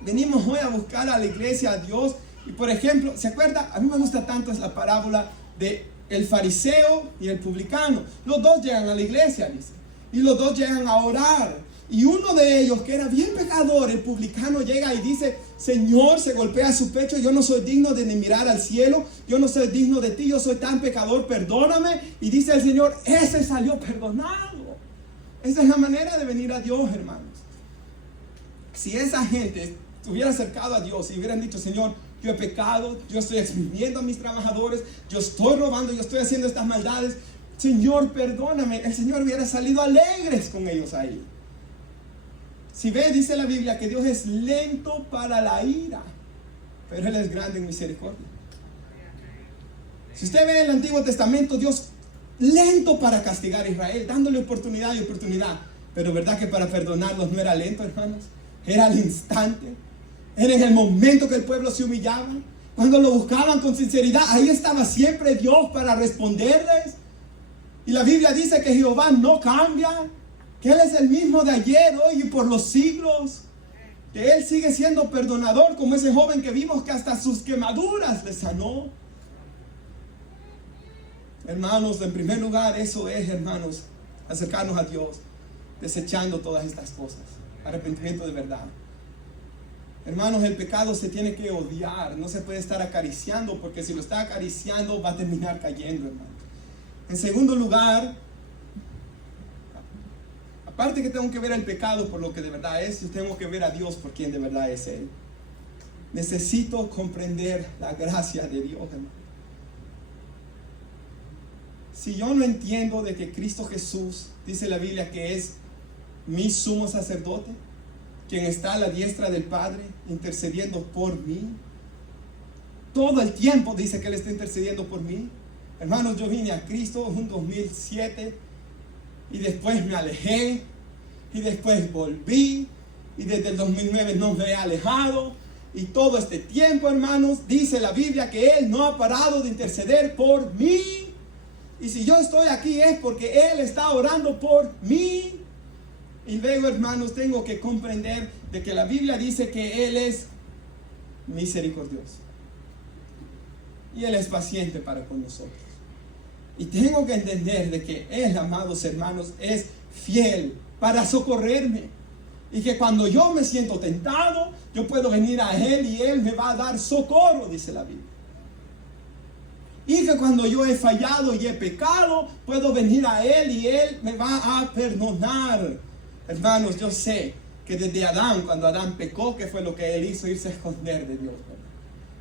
Venimos hoy a buscar a la iglesia, a Dios. Y por ejemplo, ¿se acuerda? A mí me gusta tanto la parábola de el fariseo y el publicano. Los dos llegan a la iglesia, dice. Y los dos llegan a orar. Y uno de ellos, que era bien pecador, el publicano, llega y dice, Señor, se golpea su pecho, yo no soy digno de ni mirar al cielo, yo no soy digno de ti, yo soy tan pecador, perdóname. Y dice el Señor, ese salió perdonado. Esa es la manera de venir a Dios, hermanos. Si esa gente hubiera acercado a Dios y hubieran dicho, Señor, yo he pecado, yo estoy exprimiendo a mis trabajadores, yo estoy robando, yo estoy haciendo estas maldades, Señor, perdóname, el Señor hubiera salido alegres con ellos ahí. Si ve, dice la Biblia que Dios es lento para la ira, pero Él es grande en misericordia. Si usted ve en el Antiguo Testamento, Dios lento para castigar a Israel, dándole oportunidad y oportunidad. Pero verdad que para perdonarlos no era lento, hermanos. Era al instante. Era en el momento que el pueblo se humillaba. Cuando lo buscaban con sinceridad, ahí estaba siempre Dios para responderles. Y la Biblia dice que Jehová no cambia, que Él es el mismo de ayer, hoy y por los siglos, que Él sigue siendo perdonador, como ese joven que vimos que hasta sus quemaduras le sanó. Hermanos, en primer lugar, eso es, hermanos, acercarnos a Dios, desechando todas estas cosas, arrepentimiento de verdad. Hermanos, el pecado se tiene que odiar, no se puede estar acariciando, porque si lo está acariciando va a terminar cayendo, hermanos. En segundo lugar, aparte que tengo que ver el pecado por lo que de verdad es, yo tengo que ver a Dios por quien de verdad es Él. Necesito comprender la gracia de Dios, hermano. Si yo no entiendo de que Cristo Jesús, dice la Biblia, que es mi sumo sacerdote, quien está a la diestra del Padre, intercediendo por mí, todo el tiempo dice que Él está intercediendo por mí. Hermanos, yo vine a Cristo en 2007 y después me alejé y después volví y desde el 2009 no me he alejado, y todo este tiempo, hermanos, dice la Biblia que Él no ha parado de interceder por mí. Y si yo estoy aquí es porque Él está orando por mí. Y luego, hermanos, tengo que comprender de que la Biblia dice que Él es misericordioso y Él es paciente para con nosotros. Y tengo que entender de que Él, amados hermanos, es fiel para socorrerme. Y que cuando yo me siento tentado, yo puedo venir a Él y Él me va a dar socorro, dice la Biblia. Y que cuando yo he fallado y he pecado, puedo venir a Él y Él me va a perdonar. Hermanos, yo sé que desde Adán, cuando Adán pecó, ¿qué fue lo que él hizo? Irse a esconder de Dios, ¿verdad?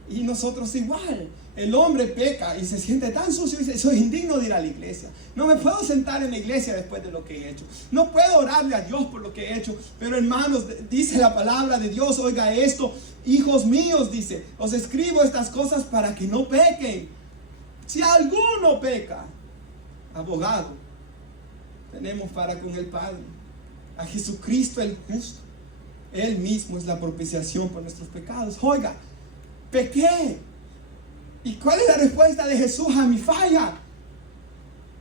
Y nosotros igual. El hombre peca y se siente tan sucio y dice, soy indigno de ir a la iglesia. No me puedo sentar en la iglesia después de lo que he hecho. No puedo orarle a Dios por lo que he hecho. Pero hermanos, dice la palabra de Dios, oiga esto, hijos míos, dice, os escribo estas cosas para que no pequen. Si alguno peca, abogado tenemos para con el Padre, a Jesucristo el justo. Él mismo es la propiciación por nuestros pecados. Oiga, pequé. ¿Y cuál es la respuesta de Jesús a mi falla?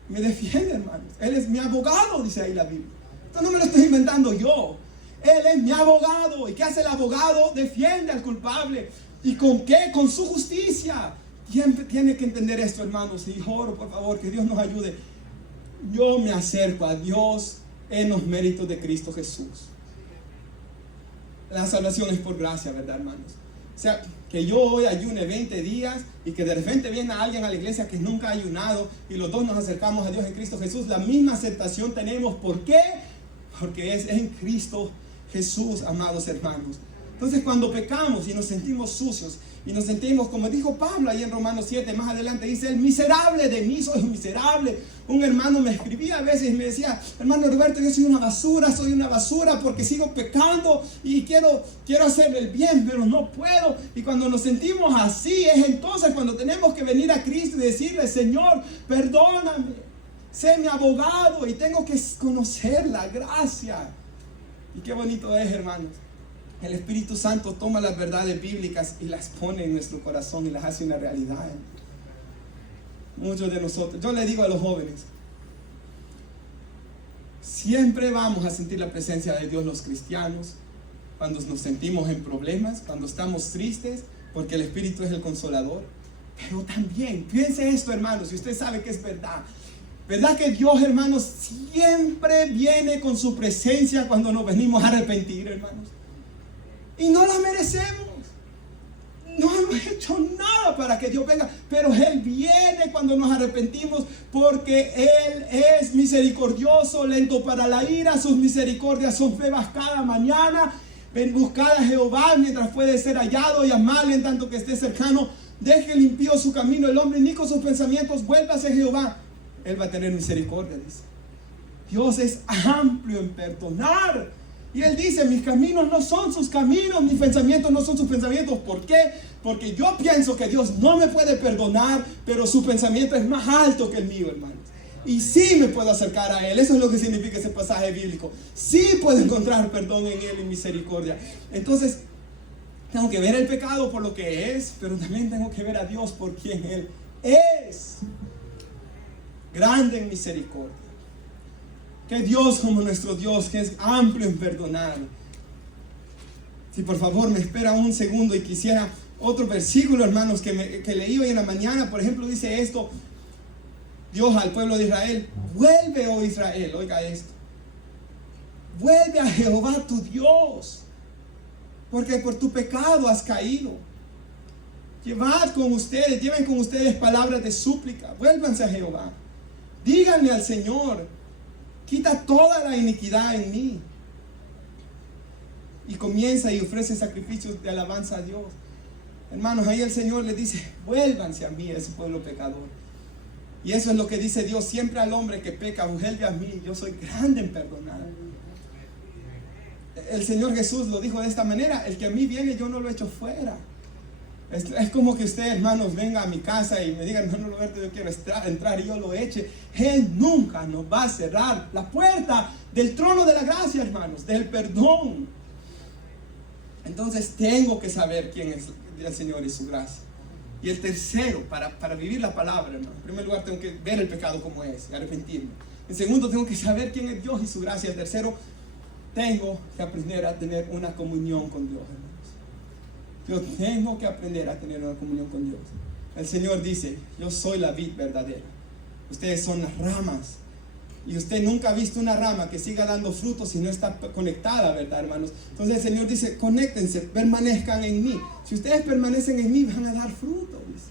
Me defiende, hermanos. Él es mi abogado, dice ahí la Biblia. Esto no me lo estoy inventando yo. Él es mi abogado. ¿Y qué hace el abogado? Defiende al culpable. ¿Y con qué? Con su justicia. Tiene que entender esto, hermanos. Y oro, por favor, que Dios nos ayude. Yo me acerco a Dios en los méritos de Cristo Jesús. La salvación es por gracia, ¿verdad, hermanos? O sea, que yo hoy ayune 20 días y que de repente viene alguien a la iglesia que nunca ha ayunado y los dos nos acercamos a Dios en Cristo Jesús, la misma aceptación tenemos. ¿Por qué? Porque es en Cristo Jesús, amados hermanos. Entonces cuando pecamos y nos sentimos sucios y nos sentimos, como dijo Pablo ahí en Romanos 7, más adelante dice, el miserable de mí, soy miserable. Un hermano me escribía a veces y me decía, hermano Roberto, yo soy una basura porque sigo pecando y quiero hacer el bien, pero no puedo. Y cuando nos sentimos así es entonces cuando tenemos que venir a Cristo y decirle, Señor, perdóname, sé mi abogado y tengo que conocer la gracia. Y qué bonito es, hermanos. El Espíritu Santo toma las verdades bíblicas y las pone en nuestro corazón y las hace una realidad. Muchos de nosotros, yo le digo a los jóvenes, siempre vamos a sentir la presencia de Dios los cristianos, cuando nos sentimos en problemas, cuando estamos tristes, porque el Espíritu es el consolador. Pero también, piense esto, hermanos, si usted sabe que es verdad. ¿Verdad que Dios, hermanos, siempre viene con su presencia cuando nos venimos a arrepentir, hermanos? Y no la merecemos. No hemos hecho nada para que Dios venga. Pero Él viene cuando nos arrepentimos, porque Él es misericordioso, lento para la ira. Sus misericordias son nuevas cada mañana. Ven, buscad a Jehová mientras puede ser hallado, y amadle en tanto que esté cercano. Deje el impío su camino, el hombre inicuo sus pensamientos. Vuélvase a Jehová, Él va a tener misericordia, dice. Dios es amplio en perdonar. Y Él dice, mis caminos no son sus caminos, mis pensamientos no son sus pensamientos. ¿Por qué? Porque yo pienso que Dios no me puede perdonar, pero su pensamiento es más alto que el mío, hermanos. Y sí me puedo acercar a Él. Eso es lo que significa ese pasaje bíblico. Sí puedo encontrar perdón en Él y misericordia. Entonces, tengo que ver el pecado por lo que es, pero también tengo que ver a Dios por quien Él es. Grande en misericordia. Que Dios como nuestro Dios, que es amplio en perdonar. Si por favor me espera un segundo y quisiera otro versículo, hermanos, que leí hoy en la mañana. Por ejemplo, dice esto: Dios al pueblo de Israel, vuelve, oh Israel, oiga esto, vuelve a Jehová tu Dios, porque por tu pecado has caído. Lleven con ustedes palabras de súplica, vuélvanse a Jehová, díganle al Señor, quita toda la iniquidad en mí. Y comienza y ofrece sacrificios de alabanza a Dios. Hermanos, ahí el Señor le dice, vuélvanse a mí, ese pueblo pecador. Y eso es lo que dice Dios siempre al hombre que peca: vuelve a mí, yo soy grande en perdonar. El Señor Jesús lo dijo de esta manera: el que a mí viene, yo no lo echo fuera. Es como que usted, hermanos, venga a mi casa y me diga, hermano Roberto, yo quiero entrar, y yo lo eche. Él nunca nos va a cerrar la puerta del trono de la gracia, hermanos, del perdón. Entonces tengo que saber quién es el Señor y su gracia. Y el tercero, para vivir la palabra, hermano, en primer lugar tengo que ver el pecado como es y arrepentirme. En segundo, tengo que saber quién es Dios y su gracia. En tercero, tengo que aprender a tener una comunión con Dios, hermanos. Yo tengo que aprender a tener una comunión con Dios. El Señor dice, yo soy la vid verdadera, ustedes son las ramas. Y usted nunca ha visto una rama que siga dando frutos si no está conectada, ¿verdad, hermanos? Entonces el Señor dice, conéctense, permanezcan en mí. Si ustedes permanecen en mí, van a dar fruto, dice.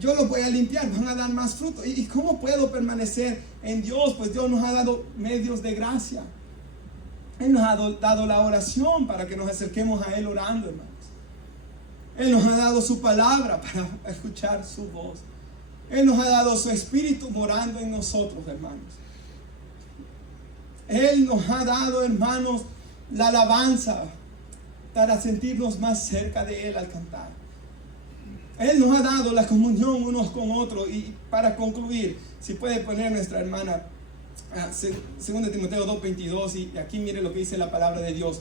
Yo los voy a limpiar, van a dar más fruto. ¿Y cómo puedo permanecer en Dios? Pues Dios nos ha dado medios de gracia. Él nos ha dado la oración para que nos acerquemos a Él orando, hermanos. Él nos ha dado su palabra para escuchar su voz. Él nos ha dado su Espíritu morando en nosotros, hermanos. Él nos ha dado, hermanos, la alabanza para sentirnos más cerca de Él al cantar. Él nos ha dado la comunión unos con otros. Y para concluir, si puede poner nuestra hermana 2 Timoteo 2:22, y aquí mire lo que dice la palabra de Dios.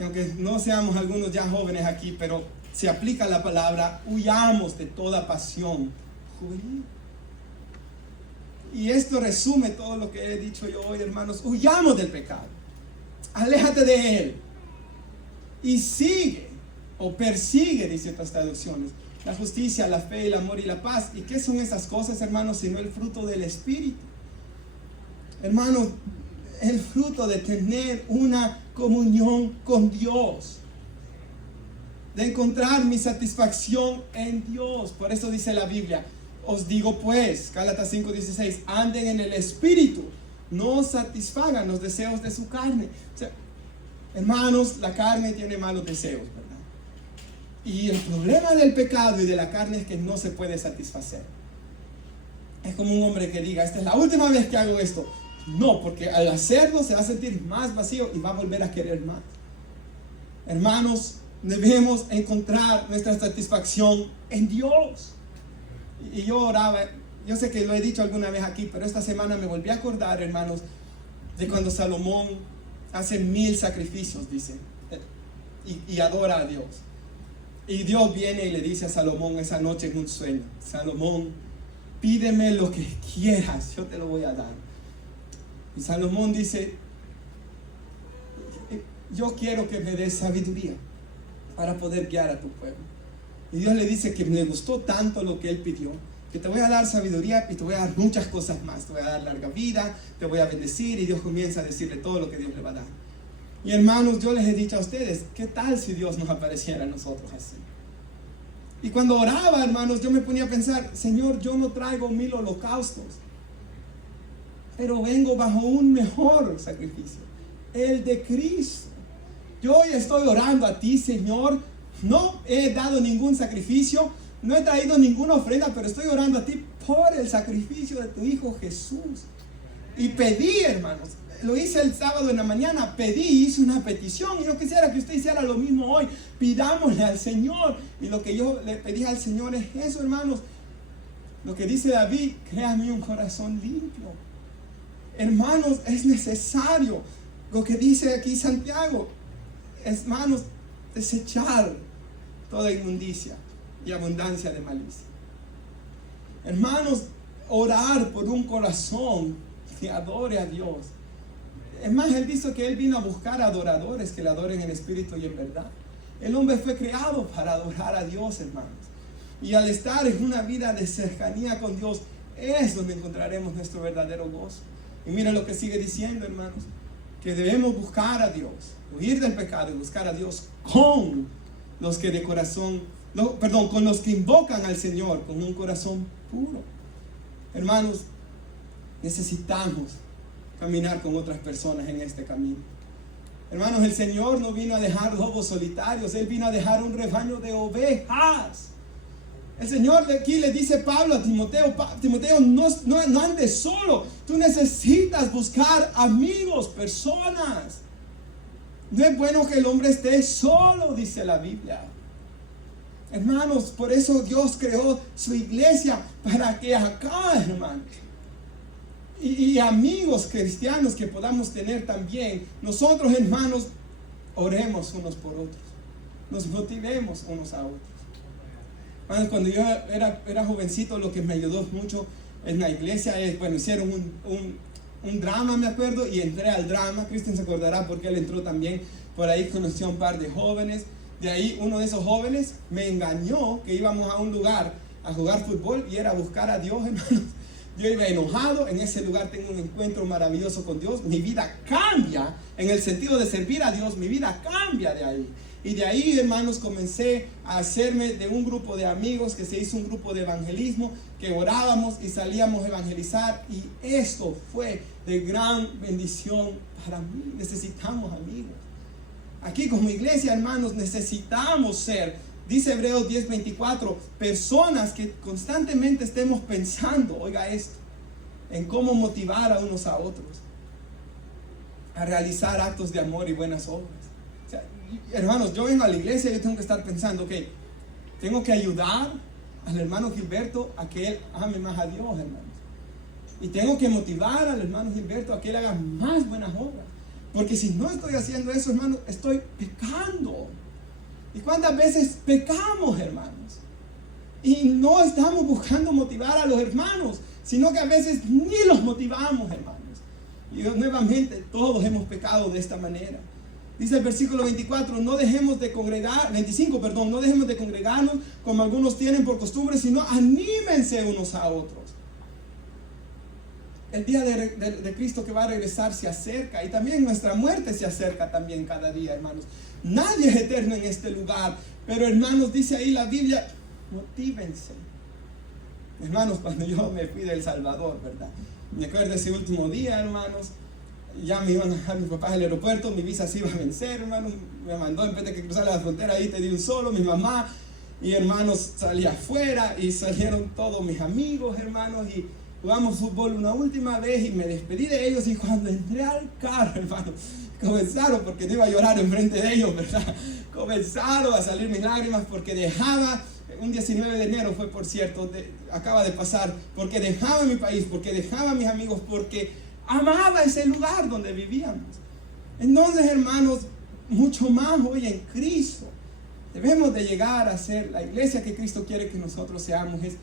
Y aunque no seamos algunos ya jóvenes aquí, pero se aplica la palabra: huyamos de toda pasión juvenil. Y esto resume todo lo que he dicho yo hoy, hermanos. Huyamos del pecado, aléjate de él y sigue o persigue, dice otras traducciones, la justicia, la fe, el amor y la paz. ¿Y qué son esas cosas, hermanos, sino el fruto del Espíritu? Hermanos, el fruto de tener una comunión con Dios, de encontrar mi satisfacción en Dios. Por eso dice la Biblia: os digo pues, Gálatas 5:16, anden en el Espíritu, no satisfagan los deseos de su carne. O sea, Hermanos, la carne tiene malos deseos, ¿verdad? Y el problema del pecado y de la carne es que no se puede satisfacer. Es como un hombre que diga, esta es la última vez que hago esto. No, porque al hacerlo se va a sentir más vacío y va a volver a querer más. Hermanos, debemos encontrar nuestra satisfacción en Dios. Y yo oraba, yo sé que lo he dicho alguna vez aquí, pero esta semana me volví a acordar, hermanos, de cuando Salomón hace 1000 sacrificios, dice, y adora a Dios. Y Dios viene y le dice a Salomón esa noche en un sueño, Salomón, pídeme lo que quieras, yo te lo voy a dar. Y Salomón dice, yo quiero que me des sabiduría para poder guiar a tu pueblo. Y Dios le dice que le gustó tanto lo que él pidió, que te voy a dar sabiduría y te voy a dar muchas cosas más. Te voy a dar larga vida, te voy a bendecir, y Dios comienza a decirle todo lo que Dios le va a dar. Y hermanos, yo les he dicho a ustedes, ¿qué tal si Dios nos apareciera a nosotros así? Y cuando oraba, hermanos, yo me ponía a pensar, Señor, yo no traigo 1000 holocaustos, pero vengo bajo un mejor sacrificio, el de Cristo. Yo hoy estoy orando a ti, Señor, no he dado ningún sacrificio, no he traído ninguna ofrenda, pero estoy orando a ti por el sacrificio de tu Hijo Jesús. Y pedí, hermanos, lo hice el sábado en la mañana, hice una petición, y yo quisiera que usted hiciera lo mismo hoy. Pidámosle al Señor, y lo que yo le pedí al Señor es eso, hermanos, lo que dice David, créame un corazón limpio. Hermanos, es necesario lo que dice aquí Santiago, hermanos, desechar toda inmundicia y abundancia de malicia. Hermanos, orar por un corazón que adore a Dios. Es más, él dice que él vino a buscar adoradores que le adoren en espíritu y en verdad. El hombre fue creado para adorar a Dios, hermanos. Y al estar en una vida de cercanía con Dios, es donde encontraremos nuestro verdadero gozo. Y miren lo que sigue diciendo, hermanos, que debemos buscar a Dios, huir del pecado y buscar a Dios con los que de corazón, con los que invocan al Señor con un corazón puro. Hermanos, necesitamos caminar con otras personas en este camino. Hermanos, el Señor no vino a dejar lobos solitarios, Él vino a dejar un rebaño de ovejas. El Señor aquí le dice Pablo a Timoteo, Timoteo, no andes solo, tú necesitas buscar amigos, personas. No es bueno que el hombre esté solo, dice la Biblia. Hermanos, por eso Dios creó su iglesia, para que acá, hermanos, y amigos cristianos que podamos tener también, nosotros, hermanos, oremos unos por otros, nos motivemos unos a otros. Hermanos, cuando yo era jovencito, lo que me ayudó mucho en la iglesia es, hicieron un drama, me acuerdo, y entré al drama. Cristian se acordará porque él entró también. Por ahí conoció a un par de jóvenes. De ahí uno de esos jóvenes me engañó que íbamos a un lugar a jugar fútbol y era a buscar a Dios, hermanos. Yo iba enojado, en ese lugar tengo un encuentro maravilloso con Dios, mi vida cambia en el sentido de servir a Dios, mi vida cambia de ahí. Y de ahí, hermanos, comencé a hacerme de un grupo de amigos, que se hizo un grupo de evangelismo, que orábamos y salíamos a evangelizar, y esto fue de gran bendición para mí. Necesitamos amigos. Aquí como iglesia, hermanos, necesitamos ser, dice Hebreos 10:24, personas que constantemente estemos pensando, oiga esto, en cómo motivar a unos a otros a realizar actos de amor y buenas obras. O sea, hermanos, yo vengo a la iglesia y yo tengo que estar pensando, ok, tengo que ayudar al hermano Gilberto a que él ame más a Dios, hermanos. Y tengo que motivar al hermano Gilberto a que él haga más buenas obras. Porque si no estoy haciendo eso, hermanos, estoy pecando. ¿Y cuántas veces pecamos, hermanos? Y no estamos buscando motivar a los hermanos, sino que a veces ni los motivamos, hermanos. Y nuevamente todos hemos pecado de esta manera. Dice el versículo 24, no dejemos de congregarnos como algunos tienen por costumbre, sino anímense unos a otros. El día de Cristo que va a regresar se acerca, y también nuestra muerte se acerca también cada día, hermanos. Nadie es eterno en este lugar, pero hermanos, dice ahí la Biblia, motívense. Hermanos, cuando yo me fui de El Salvador, ¿verdad? Me acuerdo ese último día, hermanos, ya me iban a dejar mis papás al aeropuerto, mi visa se iba a vencer, hermano, me mandó en vez de que cruzara la frontera, ahí te di un solo, mi mamá y hermanos salí afuera y salieron todos mis amigos, hermanos, y jugamos fútbol una última vez y me despedí de ellos, y cuando entré al carro, hermano, comenzaron, porque no iba a llorar enfrente de ellos, ¿verdad? Comenzaron a salir mis lágrimas porque dejaba, un 19 de enero fue, por cierto, acaba de pasar, porque dejaba mi país, porque dejaba a mis amigos, porque amaba ese lugar donde vivíamos. Entonces, hermanos, mucho más hoy en Cristo, debemos de llegar a ser la iglesia que Cristo quiere que nosotros seamos, es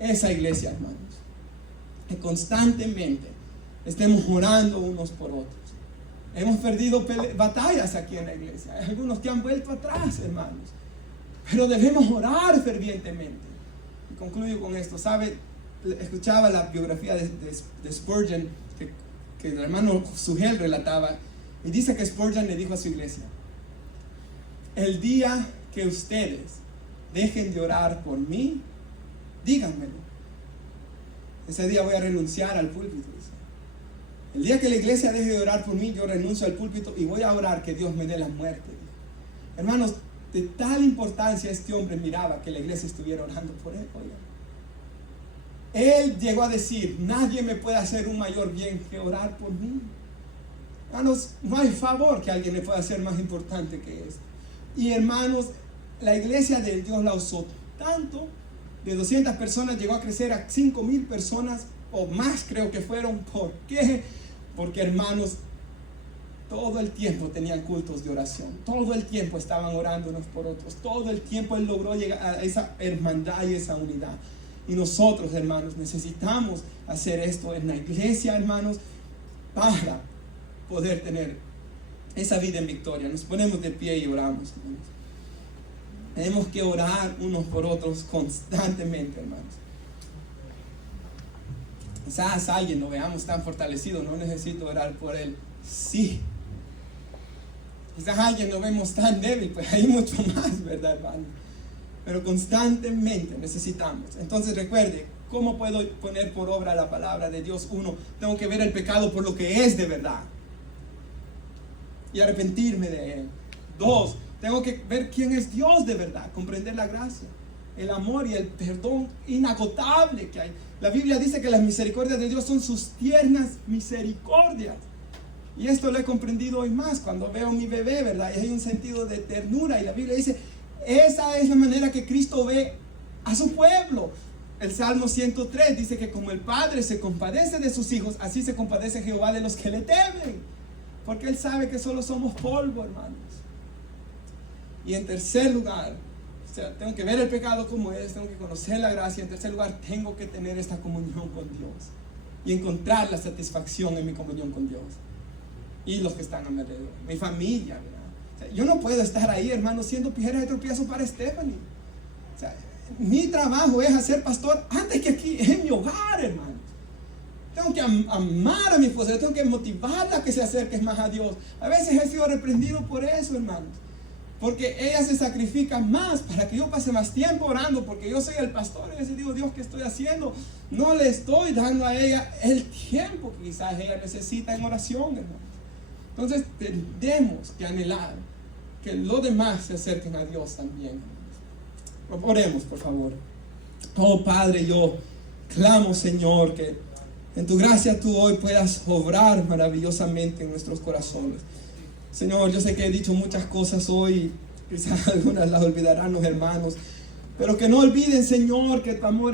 esa iglesia, hermanos, que constantemente estemos orando unos por otros. Hemos perdido batallas aquí en la iglesia. Hay algunos que han vuelto atrás, hermanos. Pero debemos orar fervientemente. Y concluyo con esto. ¿Sabe? Escuchaba la biografía de Spurgeon que el hermano Sugel relataba. Y dice que Spurgeon le dijo a su iglesia: el día que ustedes dejen de orar por mí, díganmelo. Ese día voy a renunciar al púlpito. El día que la iglesia deje de orar por mí, yo renuncio al púlpito y voy a orar que Dios me dé la muerte. Hermanos, de tal importancia este hombre miraba que la iglesia estuviera orando por él. Él llegó a decir: nadie me puede hacer un mayor bien que orar por mí. Hermanos, no hay favor que alguien le pueda hacer más importante que esto. Y hermanos, la iglesia de Dios la usó tanto, de 200 personas llegó a crecer a 5,000 personas o más, creo que fueron. ¿Por qué? Porque, hermanos, todo el tiempo tenían cultos de oración, todo el tiempo estaban orando unos por otros, todo el tiempo él logró llegar a esa hermandad y esa unidad. Y nosotros, hermanos, necesitamos hacer esto en la iglesia, hermanos, para poder tener esa vida en victoria. Nos ponemos de pie y oramos, hermanos. Tenemos que orar unos por otros constantemente, hermanos. Quizás alguien lo veamos tan fortalecido, no necesito orar por él. Sí. Quizás alguien lo vemos tan débil, pues hay mucho más, ¿verdad, hermano? Pero constantemente necesitamos. Entonces recuerde, ¿cómo puedo poner por obra la palabra de Dios? Uno, tengo que ver el pecado por lo que es de verdad y arrepentirme de él. Dos, tengo que ver quién es Dios de verdad, comprender la gracia, el amor y el perdón inagotable que hay. La Biblia dice que las misericordias de Dios son sus tiernas misericordias. Y esto lo he comprendido hoy más cuando veo a mi bebé, ¿verdad? Y hay un sentido de ternura. Y la Biblia dice, esa es la manera que Cristo ve a su pueblo. El Salmo 103 dice que como el Padre se compadece de sus hijos, así se compadece Jehová de los que le temen. Porque Él sabe que solo somos polvo, hermanos. Y en tercer lugar, o sea, tengo que ver el pecado como es, tengo que conocer la gracia. En tercer lugar, tengo que tener esta comunión con Dios y encontrar la satisfacción en mi comunión con Dios y los que están a mi alrededor, mi familia, ¿verdad? O sea, yo no puedo estar ahí, hermano, siendo piedra de tropiezo para Stephanie. O sea, mi trabajo es hacer pastor antes que aquí en mi hogar, hermano. Tengo que amar a mi esposa, tengo que motivarla a que se acerque más a Dios. A veces he sido reprendido por eso, hermanos, porque ella se sacrifica más para que yo pase más tiempo orando, porque yo soy el pastor. Y yo digo, Dios, ¿qué estoy haciendo? No le estoy dando a ella el tiempo que quizás ella necesita en oración, hermanos. Entonces tenemos que anhelar que los demás se acerquen a Dios también. Oremos, por favor. Oh Padre, yo clamo, Señor, que en tu gracia tú hoy puedas obrar maravillosamente en nuestros corazones. Señor, yo sé que he dicho muchas cosas hoy, quizás algunas las olvidarán los hermanos, pero que no olviden, Señor, que tu amor